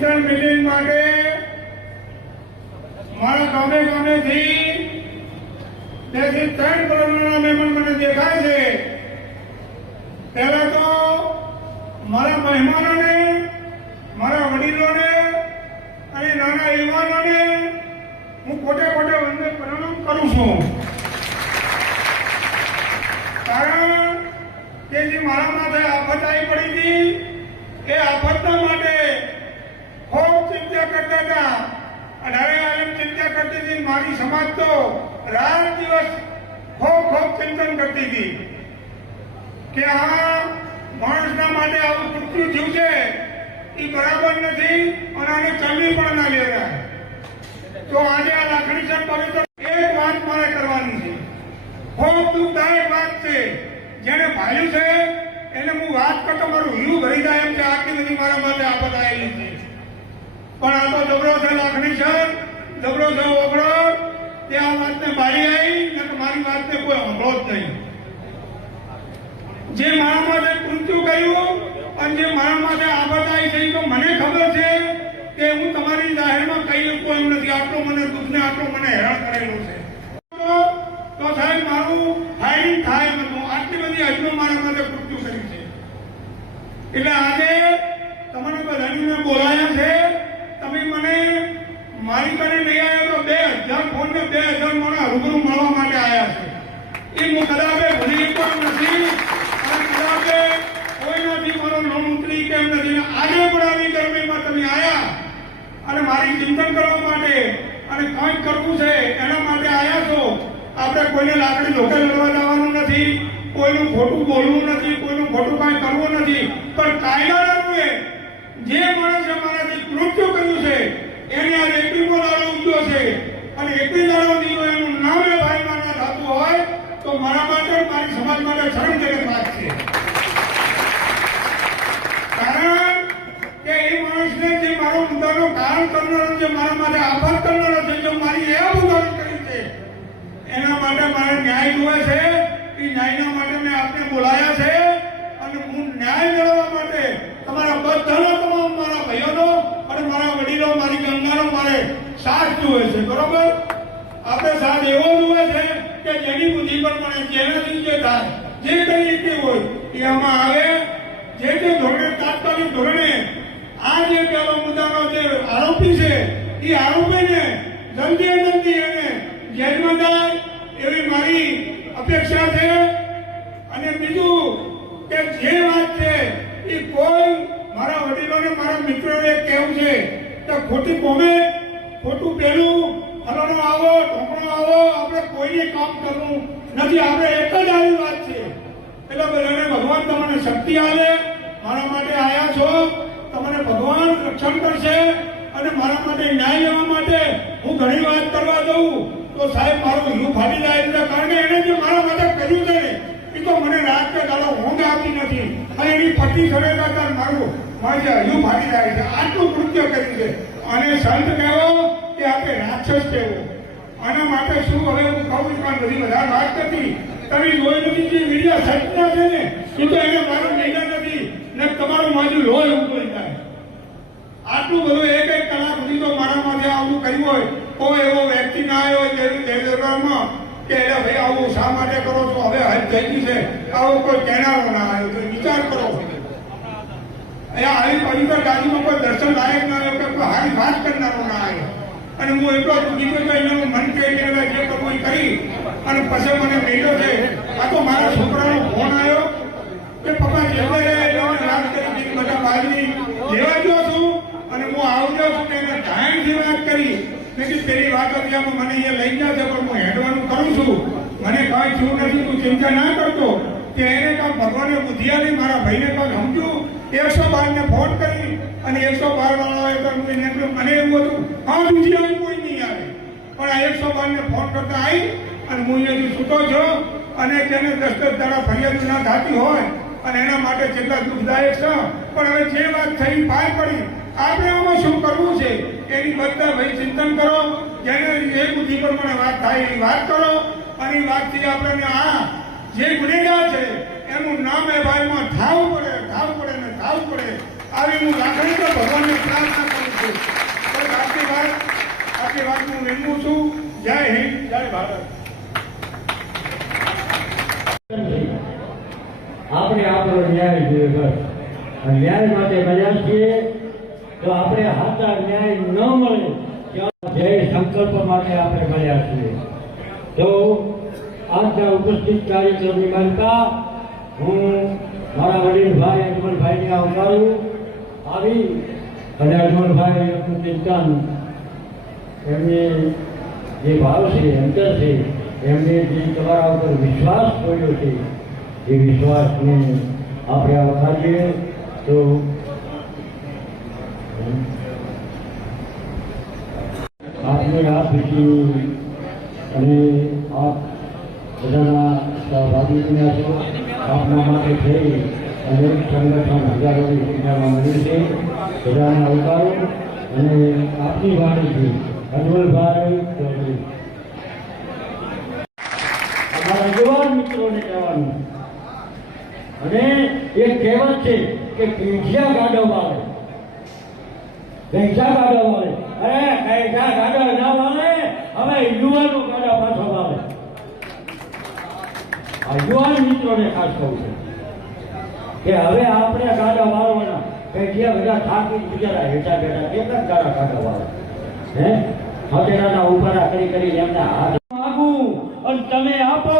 ચિંતન meeting માટે મારા ગામે ગામેથી 2 થી 3 કરોડના મહેમાન મને દેખાય છે। પહેલા તો મારા મહેમાનોને, મારા વડીલોને અને નાના યુવાનોને હું કોટે કોટે વંદન પ્રણામ કરું છું। કારણ કે જે મારા માથે આફત આવી પડી હતી એ આફતના માટે ખૂબ ચિંતા કરતા હતા। 18 આલમ ચિંતા કરતી હતી। મારી સમાજ તો રાત દિવસ ખૂબ ચિંતન કરતી હતી કે આ માણસના માટે આવું કૃત્યુ થયું છે એ બરાબર નથી અને આને ચાલવી પણ ના લેવાય। તો આજે આ લાખણીસર પવિત્ર એક વાત મારે કરવાની છે। ખૂબ દુઃખદાયક વાત છે। જેને ભાલ્યું છે એને હું વાત કરતો મારું હિયું ભરી જાય એમ છે। આટલી બધી મારા માટે આફત આવેલી છે પણ આ તો જબરો છે લાખણીસર, જબરો છે ઓગળો તે આ વાતને બારી આવી ને મારી વાતને કોઈ સાંભળો જ નહીં। જે મારા માટે કૃત્યુ કર્યું અને જે મારા માટે આફત આવી છે તો મને ખબર છે કે હું તમારી જાહેરમાં કહી શકું એમ નથી। આટલું મને દુઃખ ને આટલું મને હેરાન કરેલું છે તો સાહેબ મારું ફાયરિંગ થાય એમ હતું। આટલી બધી હજુ મારા માટે કૃત્યુ કરી છે એટલે આજે તમને બધાને બોલાયા છે। તમે મને મારી ઘરે નહીં આવ્યા તો 2000 ફોન ને 2000 મને રૂબરૂ મળવા માટે આવ્યા છે। એ હું કદાચ ભૂલી પણ નથી અને કદાચ કોઈનાથી મારો નામ ઉતરી કેમ નથી। આજે પણ આવી ગરમીમાં તમે આવ્યા અને મારી ચિંતન કરવા માટે અને કંઈક કરવું છે એના માટે આવ્યા છો। આપણે કોઈને લાકડી ધોકે લડવા જવાનું નથી, કોઈનું ખોટું બોલવું નથી, કોઈનું ખોટું કાંઈ કરવું નથી પણ કાયદાના રૂપે જે માણસે મારાથી કૃત્ય કર્યું છે એને આ 21મો દાડો ઉજ્યો છે અને 21 દાડો દીનો એનું નામ એ ભાઈમાં ના થતું હોય તો મારા માટે મારી સમાજ માટે શરમજનક વાત છે। કારણ કે એ માણસને જે મારો મુદ્દાનો કારણ કરનારો, જે મારા માટે આફત કરનારો છે, જો મારી એવા મુદ્દાની કરી છે એના માટે મારે ન્યાય જોવે છે। એ ન્યાયના માટે મેં આપને બોલાયા છે અને હું ન્યાય મેળવવા માટે તમારા બધાનો, તમામ મારા ભાઈઓનો અને મારા વડીલો, મારી ગંગાનો મારે સાથ જોવે છે। બરોબર? આપણે સાથ એવો જોવે છે કે જેની બુદ્ધિ પર મને જેનાથી જે થાય, જે કઈ રીતે હોય એ આમાં આવે। જે ધોરણે, તાત્કાલિક ધોરણે આ જે પેલો મુદ્દાનો જે આરોપી છે એ આરોપીને જલ્દી એને જેલમાં જાય એવી મારી અપેક્ષા છે। અને બીજું કે જે વાત છે એ કોઈ મારા વડીલોને, મારા મિત્રોને કહેવું છે કે ખોટી કોમેન્ટ, ખોટું પેલું ફલાણો આવો, ઢોકણો આવો, આપણે કોઈને કામ કરવું નથી। આપણે એક જ આવી વાત છે એટલે બધાને ભગવાન તમને શક્તિ આવે। મારા માટે આવ્યા છો, તમને ભગવાન રક્ષણ કરશે અને મારા માટે ન્યાય લેવા માટે હું ઘણી વાત કરવા દઉં તો સાહેબ મારું હિયું ફાટી જાય છે। કારણ કે એને જે મારા માટે કર્યું છે ને એ તો મને રાત કે દાડો ઊંઘ આવતી નથી અને એની પટ્ટી કરે કરતા મારું હિયું ફાટી જાય છે। આટલું કૃત્ય કર્યું છે અને સંત કહેવો કે આપણે રાક્ષસ કહેવો। આના માટે શું હવે હું કહું છું બધી વધારે વાત કરતી તમે જોઈ નથી જે મીડિયા સચના છે ને એ તો એને મારું મેળા નથી ને તમારું માજુ લોહી ઉભું થાય। આટલું બધું એક કલાક સુધી તો મારા માથે આવું કર્યું હોય કોઈ એવો વ્યક્તિ ના આવ્યો હોય દેવદરબારમાં કે ભાઈ આવું શા માટે કરો છો, હવે હદ થઈ ગઈ છે, આવો કોઈ કહેનારો ના આવ્યો તો વિચાર કરો। અહીંયા આવી પવિત્ર ગાદીમાં કોઈ દર્શન લાયક ના આવ્યો કે કોઈ હારી વાત કરનારો ના આવ્યો અને હું એટલો દુઃખી છું કે એનું મન કહી દેવા જે કરવું એ કરી અને પછી મને મેળ્યો છે। આ તો મારા છોકરાનો ફોન આવ્યો કે પપ્પા જેવા વાત કરી બધા બાજરી લેવા ગયો છું અને હું આવજો છું કે એને ટાઈમથી વાત કરી કે તેરી વાત મને અહીંયા લઈ ગયા છે પણ હું હેડવાનું કરું છું, મને કાંઈ થયું નથી, તું ચિંતા ના કરતો કે એને કામ ભગવાને બુદ્ધિ આપી મારા ભાઈને કાંઈ સમજ્યું। 112 ને ફોન કરી અને 112 વાળાએ મને એવું હતું હા બુદ્ધિ આવી કોઈ નહીં આવે પણ આ 112 ને ફોન કરતા આવી અને હું અહીંયાથી છૂટો છો અને તેને 10 દાડા ફરિયાદ ના થતી હોય અને એના માટે કેટલા દુઃખદાયક છે પણ હવે જે વાત થઈ પાર પડી આપણે આમાં શું કરવું છે એની બધા ભાઈ ચિંતન કરો। જેને જે બુદ્ધિ પર મને વાત થાય એની વાત કરો અને એ વાતથી આપણને આ જે ગુનેગાર છે એનું નામ એ ભાઈમાં ધાવવું પડે ને ધાવવું પડે। આવી હું લાગણી તો ભગવાનને પ્રાર્થના કરું છું. બસ આટલી વાત હું વિનમું છું. જય હિન્દ, જય ભારત. આપણે આપણો ન્યાય જોઈએ બસ. અને ન્યાય માટે મજા છીએ તો આપણે હાથા ન્યાય ન મળે ત્યાં જય સંકલ્પ માટે આપણે મળ્યા છીએ. તો આજના ઉપસ્થિત કાર્યક્રમની માનતા હું મારા વડીલભાઈ અજમલભાઈને આવકારું. આવી અને અજમલભાઈ ચિંતન એમની જે ભાવ છે અંતર છે એમને જે તમારા ઉપર વિશ્વાસ છોડ્યો છે એ વિશ્વાસને આપણે આવકારીએ. તો આપને આ ભેટી અને આપ બધાના સહભાગી બન્યા છો. આપના માટે થઈ અને સંગઠન હજારોની સંખ્યામાં મળ્યું છે. બધાને આવકારો અને આપની વાણીથી અજમલભાઈ ચૌધરી અમારા યુવાન મિત્રોને કહેવાનું. અને એક કહેવત છે કે પીઠિયા ગાડો વાળે પૈસા ગાડો વાળે અરે પૈસા ગાડો ના વાળે હવે યુવાનો ગાડા પાછો વાળે. આ યુવાન મિત્રોને ખાસ કહું છું કે હવે આપણે ગાડા વાળવાના પૈઠિયા બધા થાકી બિચારા હેઠા બેઠા કેટલા ગાડા ગાડા વાળે હે હતેરાના ઉભારા કરી એમના હાથ માગું અને તમે આપો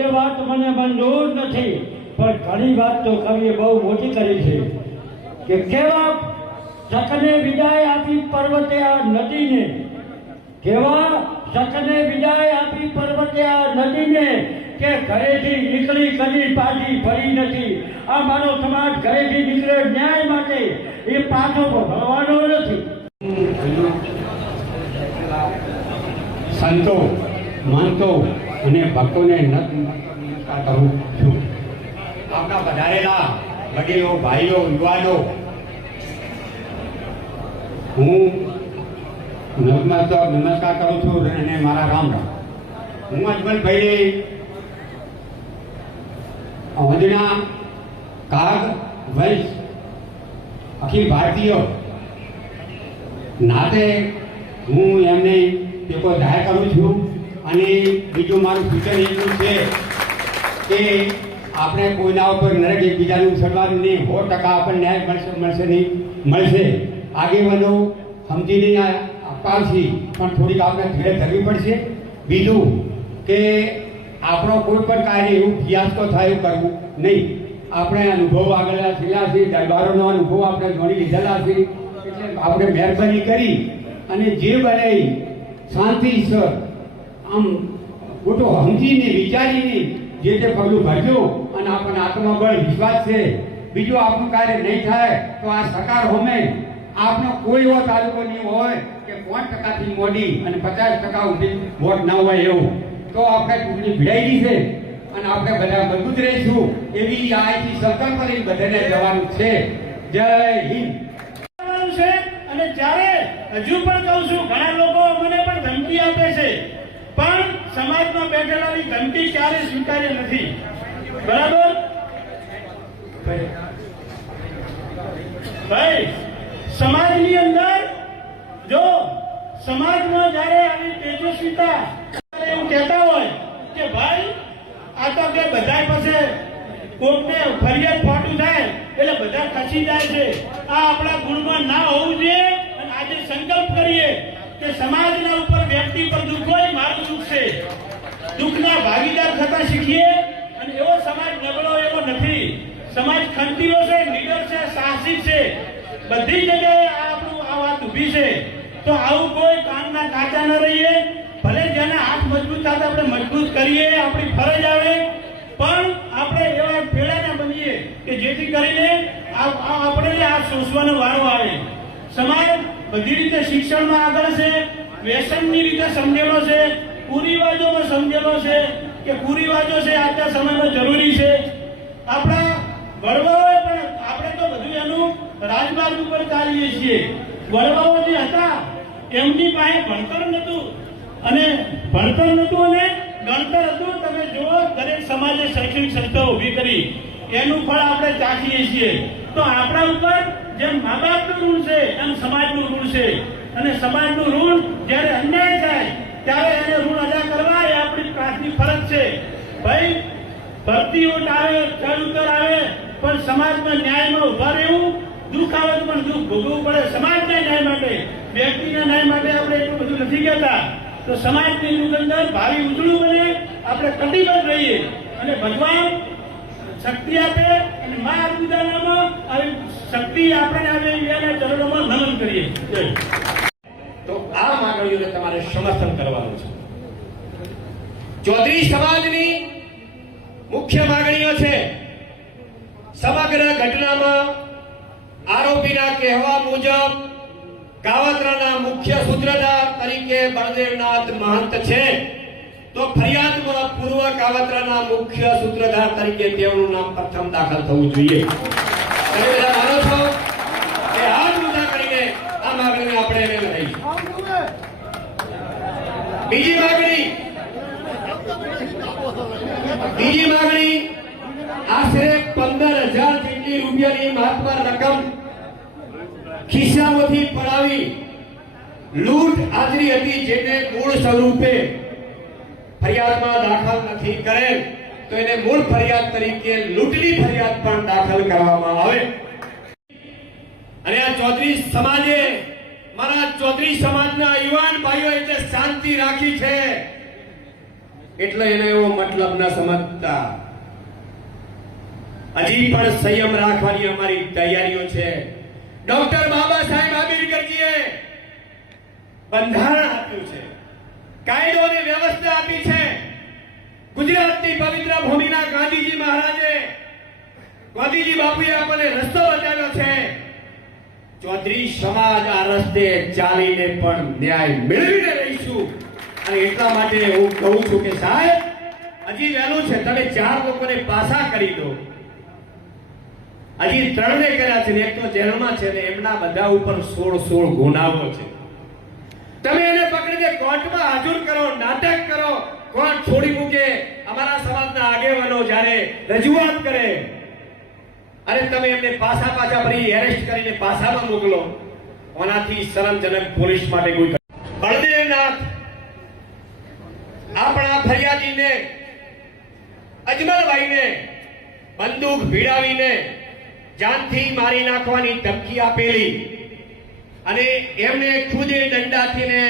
એ વાત મને મંજૂર નથી. પણ ઘણી વાત તો કવિએ બહુ મોટી કરી છે કે કેવા શકને વિદાય આપી પર્વતે આ નદીને, કેવા શકને વિદાય આપી પર્વતે આ નદીને કે ઘરેથી નીકળી કદી પાછી ફરી નથી. આ મારો સમાજ ઘરેથી નીકળે ન્યાય માટે એ પાછો ભરવાનો નથી. સંતો મહંતો અને ભક્તોને નમસ્કાર કરું છું. આપણા પધારેલા વડીલો, ભાઈઓ, યુવાનો, હું નમસ્કાર કરું છું અને મારા રામ રામ. હું અજમલભાઈને વંદના કાગ વંશ અખિલ ભારતીય નાતે હું એમને ટેકો જાહેર કરું છું. અને બીજું મારું સૂચન એટલું છે કે આપણે કોઈના ઉપર નરક એકબીજાનું ઉછળવાનું નહીં. 100% આપણને ન્યાય મળશે. આગેવાનો સમજીને અપાવશી પણ થોડીક આપણે ધીરે ધરવી પડશે. બીજું કે આપણો કોઈ પણ કાર્ય એવું ફિયાસ્કો થાય એવું કરવું નહીં. આપણે અનુભવ આગળ થયેલા છે, દરબારોનો અનુભવ આપણે ઘણી લીધેલા છે. એટલે આપણે મહેરબાની કરી અને જે બને શાંતિસર આમ ખોટો સમજીને વિચારીને જે તે પગલું ભરજો. અને આપણને આત્મબળ વિશ્વાસ છે. બીજું આપણું કાર્ય નહીં થાય તો આ સરકાર હોમે આપણો કોઈ એવો તાલુકો નહીં હોય કે 5%થી મોડી અને 50% સુધી વોટ ના હોય એવું. તો આપણે ચૂંટણી ભીડાઈ છે અને આપણે બધા મજબૂત રહીશું એવી આજથી સંકલ્પ કરીને બધાને જવાનું છે. જય હિન્દ. અને જ્યારે હજુ પણ કહું છું, ઘણા લોકો મને પણ ધમકી આપે છે, પણ સમાજમાં બેઠેલાની ધમકી ક્યારેય સ્વીકાર્ય નથી. બરાબર ભાઈ? સમાજની અંદર જો સમાજમાં જ્યારે આવી તેજસ્વીતા એવું કહેતા હોય કે ભાઈ આ તો કે બધા પાસે કોકને ફરિયાદ ફાટું થાય એટલે બધા ખસી જાય છે, આ આપણા ગુણમાં ના હોવું જોઈએ. અને આજે સંકલ્પ કરીએ કે સમાજના ઉપર વ્યક્તિ પર દુઃખ હોય, મારું દુઃખ છે, દુઃખના ભાગીદાર થતા શીખીએ. અને એવો સમાજ નબળો એવો નથી. સમાજ ખંતીલો છે, નીડર છે, સાહસિક છે. બધી જગ્યાએ આપણું આ વાત ઊભી છે. તો આવું કોઈ કામના કાચા ન રહીએ. ભલે જેના હાથ મજબૂત થાય આપણે મજબૂત કરીએ, આપણી ફરજ આવે. પણ આપણે એવા પેલા બનીએ કે જેથી કરીને આપણે આ સોચવાનો વારો આવે. સમાજ બધી રીતે શિક્ષણમાં આગળ છે, વ્યસનની રીતે સમજેલો છે, કુરિવાજોમાં સમજેલો છે કે કુરિવાજો છે આજના સમયમાં જરૂરી છે. આપણા વડવાઓએ પણ આપણે તો બધું એનું રાજમાર્ગ ઉપર ચાલીએ છીએ. વડવાઓ જે હતા એમની પાસે ભણતર નહોતું અને ગણતર હતું. તમે જુઓ, દરેક સમાજે શૈક્ષણિક સંસ્થાઓ ઊભી કરી, એનું ફળ આપણે ચાખીએ છીએ. તો આપણા ઉપર જેમ મા બાપનું ઋણ છે એમ સમાજનું ઋણ છે, અને સમાજનું ઋણ જ્યારે અન્યાય થાય ત્યારે એને ઋણ અદા કરવા એ આપણી પ્રાથમિક ફરજ છે. ભાઈ ભરતીઓ આવે, ચડ ઉતર આવે, પણ સમાજમાં ન્યાયમાં ઉભા રહેવું, દુઃખ આવે તો પણ દુઃખ ભોગવવું પડે સમાજના ન્યાય માટે. વ્યક્તિના ન્યાય માટે આપણે એટલું બધું નથી કહેતા. તો સમાજની અંદર ભાવિ ઉજળું બને, આપણે કટિબદ્ધ રહીએ અને ભગવાન શક્તિ આપે અને મા અર્બુદાનામાં આવી શક્તિ આપણે આવે એના ચરણોમાં નમન કરીએ. જય. તો આ માંગણીઓને તમારે સમર્થન કરવાનું છે. ચૌધરી સમાજની મુખ્ય માંગણીઓ છે. સમગ્ર ઘટનામાં આરોપીના કહેવા મુજબ કાવતરાના મુખ્ય સૂત્રધાર તરીકે બળદેવનાથ મહંત છે, તો ફરિયાદમાં પૂર્વ કાવતરાના મુખ્ય સૂત્રધાર તરીકે તેઓનું નામ પ્રથમ દાખલ થવું જોઈએ. તમે બધા માનો છો કે હાથ ઊંચા કરીને આ માંગણીને આપણે એને લઈશું. બીજી માંગણી આશરે 15,000 જેટલી રૂપિયાની મહાત્મા રકમ ખિસ્સામાંથી પડાવી લૂંટ આચરી હતી, જેને મૂળ સ્વરૂપે ફરિયાદમાં દાખલ નથી કરેલ, તો એને મૂળ ફરિયાદ તરીકે લૂંટની ફરિયાદ પણ દાખલ કરવામાં આવે. અને આ ચૌધરી સમાજે, મારા ચૌધરી સમાજના યુવાન ભાઈઓ એટલે શાંતિ રાખી છે, એટલે એને એવો મતલબ ન સમજતા. હજી પણ સંયમ રાખવાની અમારી તૈયારીઓ છે. ડોક્ટર બાબા સાહેબ આંબેડકરજીએ બંધારણ આપ્યું છે, કાયદો અને વ્યવસ્થા આપી છે. ગુજરાતની પવિત્ર ભૂમિના ગાંધીજી મહારાજે, ગાંધીજી બાપુએ આપણને રસ્તો બતાવ્યો છે. ચૌધરી સમાજ આ રસ્તે ચાલીને પણ ન્યાય મેળવીને રહીશું. અને એટલા માટે હું કહું છું કે સાહેબ, હજી વહેલું છે, તમે 4 લોકોને પાછા કરી દો. હજી 3 ને કર્યા છે, એક તો જેલમાં છે, ને એમના બધા ઉપર 16 ગુનાઓ છે. તમે એને પકડીને કોર્ટમાં હાજર કરો, નાટક કરો, કોર્ટ છોડી મૂકે. અમારા સમાજના આગેવાનો જ્યારે રજૂઆત કરે અને તમે એમને પાછા ફરી એરેસ્ટ કરીને પાછામાં મોકલો, આનાથી શરમજનક પોલીસ માટે કોઈ. બળદેવનાથ આપણા ફરિયાદીને, અજમલભાઈને બંદૂક ભીડાવીને જાનથી મારી નાખવાની ધમકી આપેલી, અને એમને ખુદે દંડાથી ને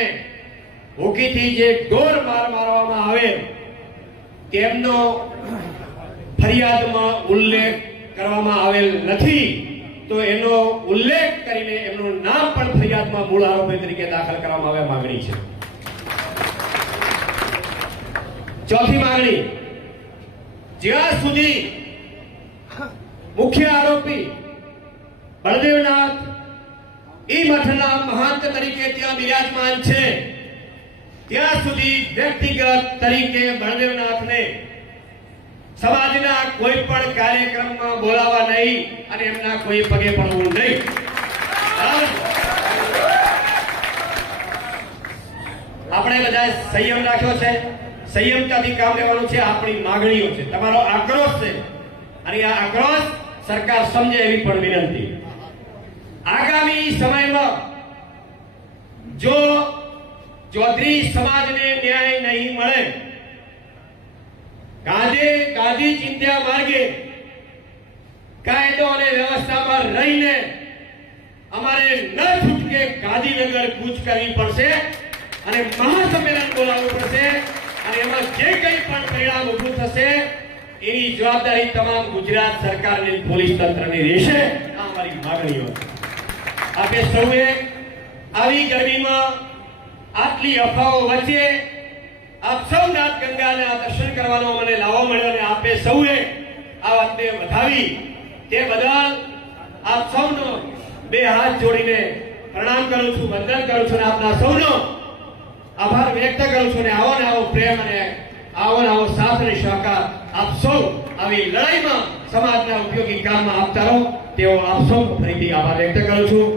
હોકીથી જે ઢોર મારવામાં આવે તેમનો ફરિયાદમાં ઉલ્લેખ કરવામાં આવેલ નથી, તો એનો ઉલ્લેખ કરીને એમનું નામ પણ ફરિયાદમાં મૂળ આરોપી તરીકે દાખલ કરવામાં આવે માંગણી છે. ચોથી માંગણી, જ્યાં સુધી મુખ્ય આરોપી બળદેવનાથ એ મઠના મહંત તરીકે ત્યાં બિરાજમાન છે, ત્યાં સુધી વ્યક્તિગત તરીકે બળદેવનાથને સમાજના કોઈ પણ કાર્યક્રમમાં બોલાવવા નહીં અને એમના કોઈ પગે પડવું નહીં. આપણે બધા સંયમ રાખ્યો છે, સંયમતાથી કામ લેવાનું છે. આપણી માંગણીઓ છે, તમારો આક્રોશ છે, અને આ આક્રોશ સરકાર સમજે એવી પણ વિનંતી. આગામી સમયમાં જો ચૌધરી સમાજને ન્યાય નહીં મળે, ગાંધી ચિંધ્યા માર્ગે કાયદો અને વ્યવસ્થામાં રહીને અમારે ન છૂટકે ગાંધીનગર કૂચ કરવી પડશે અને મહાસંમેલન બોલાવવું પડશે, અને એમાં જે કંઈ પણ પરિણામ ઊભું થશે એની જવાબદારી તમામ ગુજરાત સરકારની પોલીસ તંત્રની રહેશે. આ અમારી માંગણીઓ. આપે સૌએ આવી ગરમીમાં આટલી અફવાઓ વચ્ચે આપ સૌ નાથ ગંગાના દર્શન કરવાનો મને લાવો મળ્યો, અને આપે સૌએ આ વાતને વધાવી તે બદલ આપ સૌનો 2 હાથ જોડીને પ્રણામ કરું છું, વંદન કરું છું, અને આપના સૌનો આભાર વ્યક્ત કરું છું. અને આવો પ્રેમ અને આવો સાથ અને સહકાર આપ સૌ આવી લડાઈમાં સમાજના ઉપયોગી કામમાં આપતા રહો તેવો આપ સૌ ફરીથી આભાર વ્યક્ત કરું છું.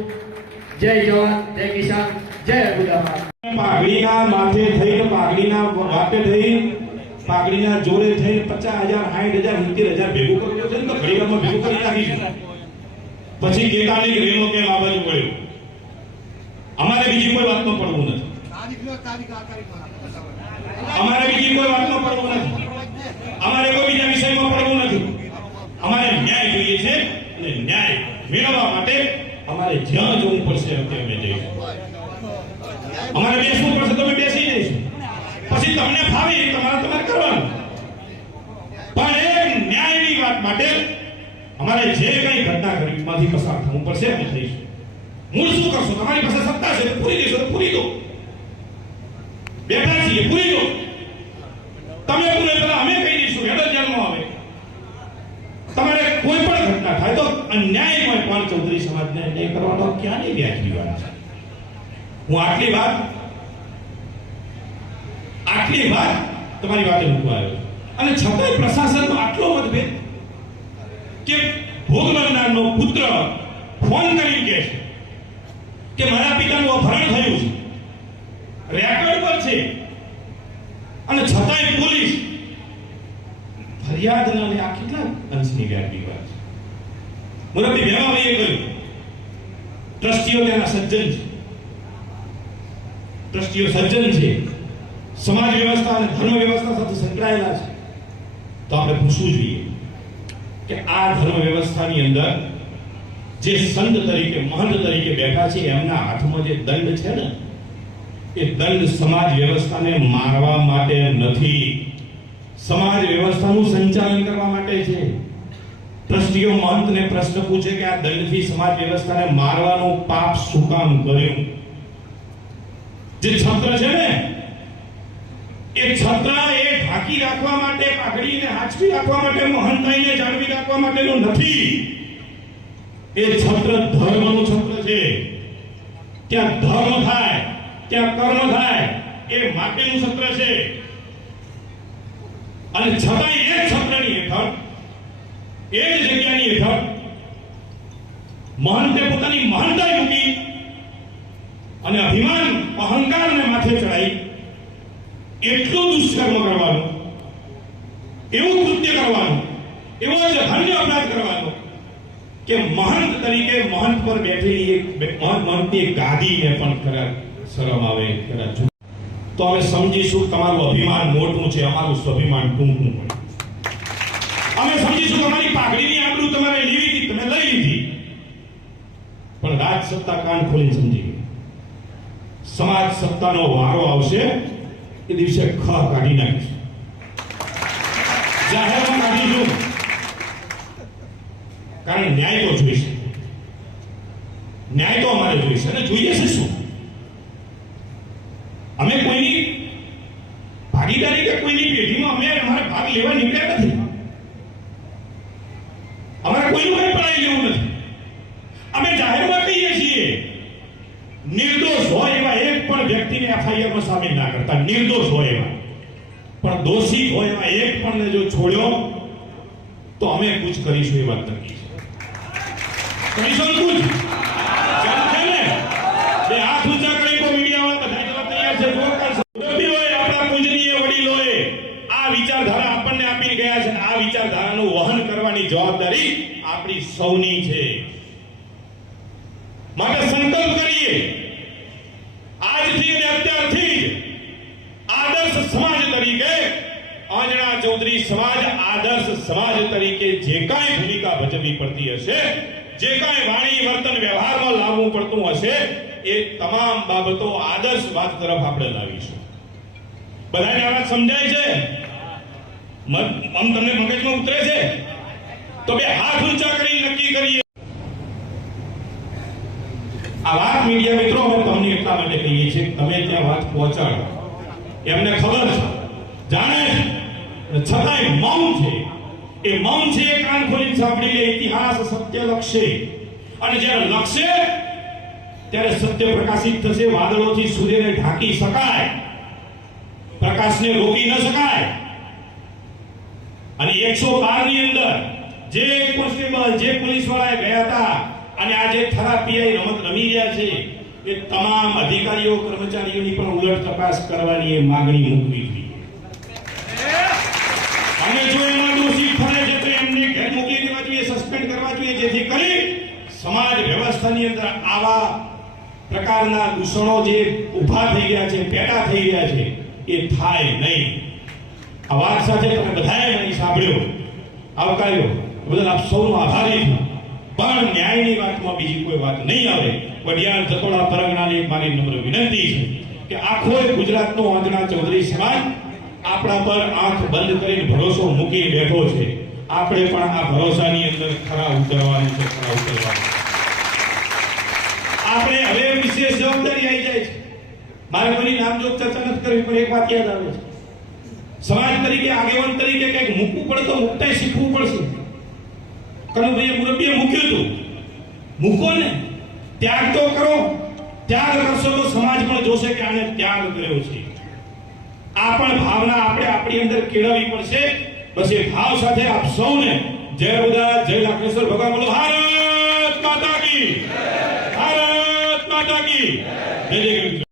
જય જવાન, જય કિસાન, જય અબુદાબાદ. પાઘડીના માથે થઈ, પાઘડીના વાપે થઈ, પાઘડીના જોરે થઈ 50,000, 60,000, 70,000 ભેગું કર્યું છે ને, તો ઘડી વારમાં ભેગું કરી નાખીશું. પછી કેતાની રેલો કેમ આ બાજુ વળ્યો. અમારે બીજી કોઈ વાતમાં પડવું નથી. અમારે બીજી કોઈ વાતમાં પડવું નથી. અમારે કોઈ બીજા વિષયમાં પડવું નથી. અમારે ન્યાય જોઈએ છે અને ન્યાય મેળવવા માટે અમારે જ્યાં જવું પડશે ત્યાં અમે જઈશું. અમારે બેસવું પડશે તો અમે બેસી જઈશું. પછી તમને ફાવે એ તમારે કરવાનું. પણ એ ન્યાયની વાત માટે અમારે જે કઈ ઘટના ઘડીમાંથી પસાર થવું પડશે અમે થઈશું. મૂળ શું કરશો? તમારી પાસે સત્તા છે પૂરી દેશો તો પૂરી દો. બેઠા છીએ પૂરી દો. તમે પૂરે પેલા અમે કહી દઈશું હેડો જેલમાં આવે. તમારે કોઈ પણ ઘટના થાય તો અન્યાયમય પણ ચૌધરી સમાજને અન્યાય કરવાનો ક્યાંની વ્યાજબી વાત છે? હું આટલી વાત તમારી વાતે મૂકવા આવ્યો. અને છતાંય પ્રશાસનનો આટલો મતભેદ કે ભોગ બનનારનો પુત્ર ફોન કરી કહે છે કે મારા પિતાનું અપહરણ થયું છે, રેકોર્ડ પર છે, અને છતાંય પોલીસ ફરિયાદ ન લે. આ કેટલા અંશની વ્યાજબી વાત છે? મુરબ્બી ભેમાભાઈએ કહ્યું ટ્રસ્ટીઓ તેના સજ્જન છે. ટ્રસ્ટીઓ સજ્જન છે, સમાજ વ્યવસ્થા અને ધર્મ વ્યવસ્થા સાથે સંકળાયેલા છે. તો આપણે પૂછવું જોઈએ કે આ ધર્મ વ્યવસ્થાની અંદર જે સંત તરીકે મહંત તરીકે બેઠા છે એમના હાથમાં જે દંડ છે ને એ દંડ સમાજ વ્યવસ્થાને મારવા માટે નથી, સમાજ વ્યવસ્થાનું સંચાલન કરવા માટે છે. ટ્રસ્ટીઓ મહંતને પ્રશ્ન પૂછે કે આ દંડથી સમાજ વ્યવસ્થાને મારવાનું પાપ શું કામ કર્યું? જે છત્ર છે ને એ છત્ર એ ઢાંકી રાખવા માટે, પાઘડીને હાચવી રાખવા માટે, મહંતાઈને જાળવી રાખવા માટેનું નથી. એ છત્ર ધર્મનું છત્ર છે. ત્યાં ધર્મ થાય, ત્યાં કર્મ થાય એ માટેનું છત્ર છે. અને છતાંય એ છત્રની હેઠળ, એ જ જગ્યાની હેઠળ મહંતે પોતાની મહાનતાઈ મૂકી અને અભિમાન અહંકારને માથે ચડાઈ એટલું દુષ્કર્મ કરવાનું, એવું કૃત્ય કરવાનું, એવો જઘન્ય અપરાધ કરવાનો કે મહંત તરીકે મહંત પર બેઠેલી એક મહંતની ગાદીને પણ ખરા શરમ આવે. તો અમે સમજીશું તમારું અભિમાન મોટું છે, અમારું સ્વાભિમાન ટૂંકું પડે. અમે સમજીશું તમારી પાઘડીની આબરૂ તમારે લેવી હતી, તમે લઈ લીધી. પણ રાજ સત્તા કાન ખોલીને સમજી ગઈ. સમાજ સત્તાનો વારો આવશે એ દિવસે કાઢી નાખીશું, જાહેરમાં કાઢીશું. કારણ ન્યાય તો જોઈશે, ન્યાય તો અમારે જોઈશે. અને જોઈએ છે શું? અમે કોઈની ભાગીદારી કે કોઈની પેઢીમાં અમારે ભાગ લેવા નીકળ્યા નથી. અમારે કોઈનું કઈ પડાવી લેવું નથી. અમે જાહેરમાં કહીએ છીએ નિર્દોષ હોય એવા એક પણ વ્યક્તિને એફઆઈઆરમાં સામેલ ના કરતા. નિર્દોષ હોય એવા, પણ દોષિત હોય એવા એક પણ જો છોડ્યો તો અમે કુછ કરીશું એ વાત નક્કી છે. કરીશું કુછ. ચાલુ છે ને? બે હાથ ઊંચા કરી કો મીડિયાવાળા બધા જવા તૈયાર છે. મુરબ્બીઓએ, આપણા પૂજનીય વડીલોએ આ વિચારધારા આપણને આપી ગયા છે. આ વિચારધારાનું વહન કરવાની જવાબદારી આપણી સૌની છે. માટે સંકલ્પ કરીએ આજથી અને અત્યારથી જ આદર્શ સમાજ તરીકે, આંજણા ચૌધરી સમાજ આદર્શ સમાજ તરીકે જે કાંઈ ભૂમિકા ભજવવી પડતી હશે, જે કાંઈ વાણી વર્તન વ્યવહારમાં લાવવું પડતું હશે, એ તમામ બાબતો આદર્શવાદ તરફ આપણે લાવીશું. બધાને આ વાત સમજાય છે? આમ તમને મગજમાં ઉતરે છે? તો બે હાથ ઊંચા કરી નક્કી કરીએ. આ વાત મીડિયા મિત્રો અમે તમને એટલા માટે કહીએ છીએ તમે ત્યાં વાત પહોંચાડો. એમને ખબર છે, જાણે છે, છતાંય મૌન છે. એ મૌન છે, એ કાન ખોલીને સાંભળી લે. ઇતિહાસ સત્ય લખશે, અને જ્યારે લખશે ત્યારે સત્ય પ્રકાશિત થશે. વાદળોથી સૂર્યને ઢાંકી શકાય, પ્રકાશને રોકી ન શકાય. અને 112 ની અંદર જે કોન્સ્ટેબલ, જે પોલીસ વાળા ગયા હતા અને આજે થરા પીઆઈ રમત રમી રહ્યા છે, એ તમામ અધિકારીઓ કર્મચારીઓની પણ ઉલટ તપાસ કરવાની એ માંગણી મૂકવી જોઈએ. અને જો એમાં દોષી ઠરે છે તો એમને ઘેર મોકલી દેવા જોઈએ, સસ્પેન્ડ કરવા જોઈએ, જેથી કરી સમાજ અંદર આવા પ્રકારના દૂષણો જે ઊભા થઈ ગયા છે, પેદા થઈ ગયા છે, એ થાય નહીં. આ વાત સાથે તમે બધાએ મને સાંભળ્યો, આવકાર્યો, બદલ આપ સૌનો આભારી છું. પણ ન્યાયની વાતમાં બીજી કોઈ વાત નહીં આવે. વડિયાર જતોડા પરગણાની મારી નમ્ર વિનંતી છે કે આખો ગુજરાતનો આંજણા ચૌધરી સમાજ આપણા પર આંખ બંધ કરીને ભરોસો મૂકી બેઠો છે. આપણે પણ આ ભરોસાની અંદર ખરા ઉતરવાનું છે, ખરા ઉતરવાનું. આપણે હવે વિશેષ જવાબદારી આવી જાય છે. મારે કોઈની નામજોગ ચર્ચા નથી કરવી, પણ એક વાત યાદ આવે છે. સમાજ તરીકે, આગેવાન તરીકે કંઈક મૂકવું પડે તો મૂકતા શીખવું પડશે. કનુભાઈએ મુરબ્બીએ મૂક્યું હતું, મૂકો ને, ત્યાગ તો કરો. ત્યાગ કરશો તો સમાજ પણ જોશે કે આને ત્યાગ કર્યો છે. આ પણ ભાવના આપણે આપણી અંદર કેળવવી પડશે. બસ એ ભાવ સાથે આપ સૌને જય બધા, જય લાખેશ્વર ભગવાન. બોલો ભારત માતા કી, ભારત માતા કી જય. જય